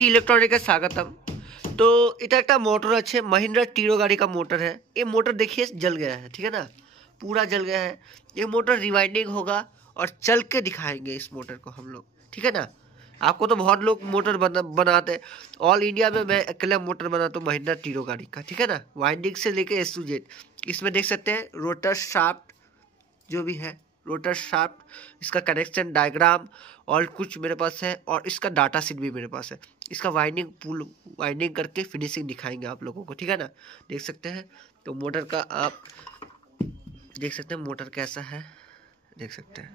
ইলেকট্রনিকে স্বাগতম। तो এটা একটা मोटर আছে, महिंद्रा टीरो गाड़ी का मोटर है। ये मोटर देखिए जल गया है, ठीक है ना, पूरा जल गया है। ये मोटर रिवाइंडिंग होगा और चल के दिखाएंगे इस मोटर को हम लोग, ठीक है ना। आपको तो बहुत लोग मोटर बनाते हैं, ऑल इंडिया में मैं अकेला मोटर बनाता हूँ महिंद्रा टीरो गाड़ी का, ठीक है ना। वाइंडिंग से लेके एस टू जेड। इसमें देख सकते हैं रोटर शाफ्ट जो भी है, रोटर शाफ्ट, इसका कनेक्शन डायग्राम और कुछ मेरे पास है, और इसका डाटा शीट भी मेरे पास है। इसका वाइंडिंग फुल वाइंडिंग करके फिनिशिंग दिखाएंगे आप लोगों को, ठीक है ना। देख सकते हैं तो मोटर का आप देख सकते हैं मोटर कैसा है, देख सकते हैं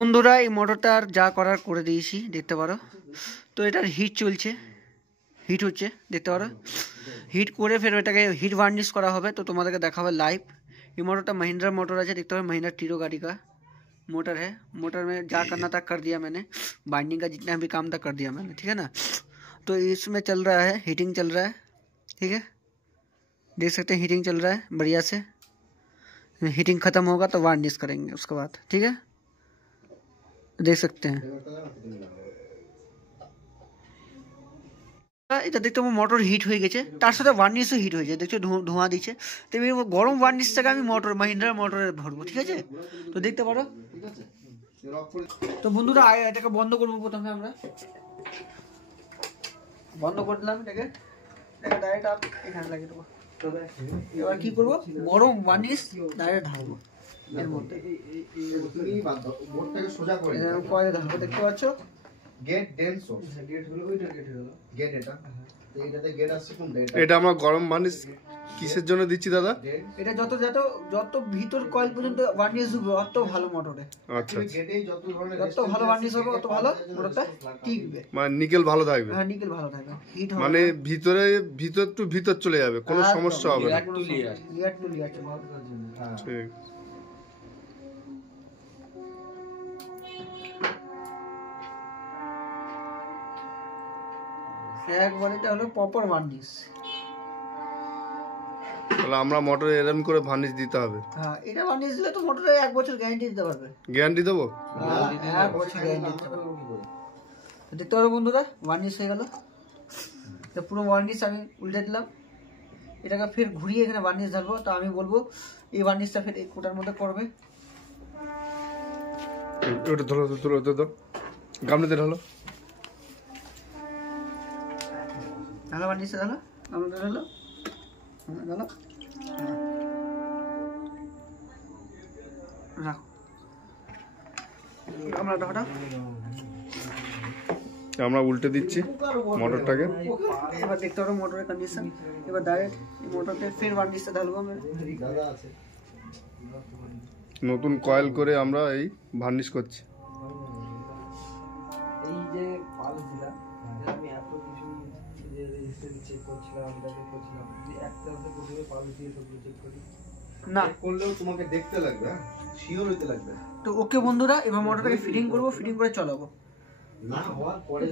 বন্ধুরা। এই মোটরটার যা করার করে দিয়েছি দেখতে পারো। তো এটার হিট চলছে, হিট হচ্ছে দেখতে পারো। হিট করে ফের এটাকে হিট वार्निश করা হবে, তো তোমাদেরকে দেখাবে লাইভ। ये मोटर महिंद्रा मोटर है, देखते हो महिंद्रा टीरो गाड़ी का मोटर है। मोटर में जा करना था कर दिया मैंने, बाइंडिंग का जितना भी काम था कर दिया मैंने, ठीक है ना। तो इसमें चल रहा है, हीटिंग चल रहा है, ठीक है, देख सकते हैं हीटिंग चल रहा है बढ़िया से। हीटिंग ख़त्म होगा तो वार्निश करेंगे उसके बाद, ठीक है, देख सकते हैं। এটা দেখতে মোটর হিট হয়ে গেছে, তার সাথে ওয়ার্নিশও হিট হয়েছে, দেখছো ধোঁয়া দিচ্ছে। তো আমি গরম ওয়ার্নিশটাকে আমি মোটর महिंद्रा মোটরে ভরবো, ঠিক আছে। তো দেখতে পারো। তো বন্ধুরা এটাকে বন্ধ করবো, প্রথমে আমরা বন্ধ করে দিলাম এটাকে, ডাইরেক্ট আপ এখানে লাগিয়ে দেবো। এবার কি করবো, গরম ওয়ার্নিশ ডাইরেক্ট ঢালবো এর মধ্যে, কয়েলে ঢালবো, দেখতে পাচ্ছ। গেট ডেন্স গেট হলো ওইটা, গেট হলো গেট, এটা এইটাতে গেট আছে কোনটা, এটা আমরা গরম বার্নিশ কিসের জন্য দিচ্ছি দাদা? এটা যত যত যত ভিতর কয়েল পর্যন্ত ওয়ার্নিশ হবে অত ভালো মোটরে। আচ্ছা, গেটেই যত ধরনের যত ভালো ওয়ার্নিশ হবে অত ভালো মোটরটা টিকবে, মানে নিকেল ভালো থাকবে। হ্যাঁ নিকেল ভালো থাকবে, হিট হবে, মানে ভিতরে ভিতর টু ভিতর চলে যাবে, কোনো সমস্যা হবে না। লিয়ার টু লিয়ার ভালো হ্যাঁ ঠিক। একবার এটা হলো প্রপার ওয়ার্নিশ। তাহলে আমরা মোটরে এরকম করে ভার্নিশ দিতে হবে। হ্যাঁ এটা ওয়ার্নিশ দিলে তো মোটরে 1 বছর গ্যারান্টি দিতে পারবে। গ্যারান্টি দেবো? 1 বছর গ্যারান্টি দিতে পারবে। দেখতে পারো বন্ধুরা, ওয়ার্নিশ হয়ে গেল। তো পুরো ওয়ার্নিশ আমি উল্টে দিলাম, এটাকে ফের ঘুরিয়ে এখানে ওয়ার্নিশ ঢালবো। তো আমি বলবো এই ওয়ার্নিশটা ফের এই কোটার মধ্যে করবে। ওটা ধরো ধরো ধরো, গামলাতে ঢালো, ঢালো ওয়ার্নিশটা ঢালো, গামলাটা ঢালো, ঢালো, রাখো গামলাটা হটাও। আমরা উল্টে দিচ্ছি মোটরটাকে। এবার দেখতে পারো মোটরের কন্ডিশন। এবার ডাইরেক্ট এই মোটরকে ফের ওয়ার্নিশটা ঢালবো আমরা। নতুন কয়েল করে আমরা এই ভার্নিশ করছি। এই যে পালস দিলা, আমি এত কিছু যে রেজিস্টার চেক করছিলাম, আমি তাকে করছিলাম যে একটা আছে প্রথমে পালস দিয়ে সব চেক করি না করলেও তোমাকে দেখতে লাগবে, হ্যাঁ শিওর হইতে লাগবে। তো ওকে বন্ধুরা, এবার মোটরটাকে ফিটিং করবো, ফিটিং করে চালাবো। না হওয়ার পরে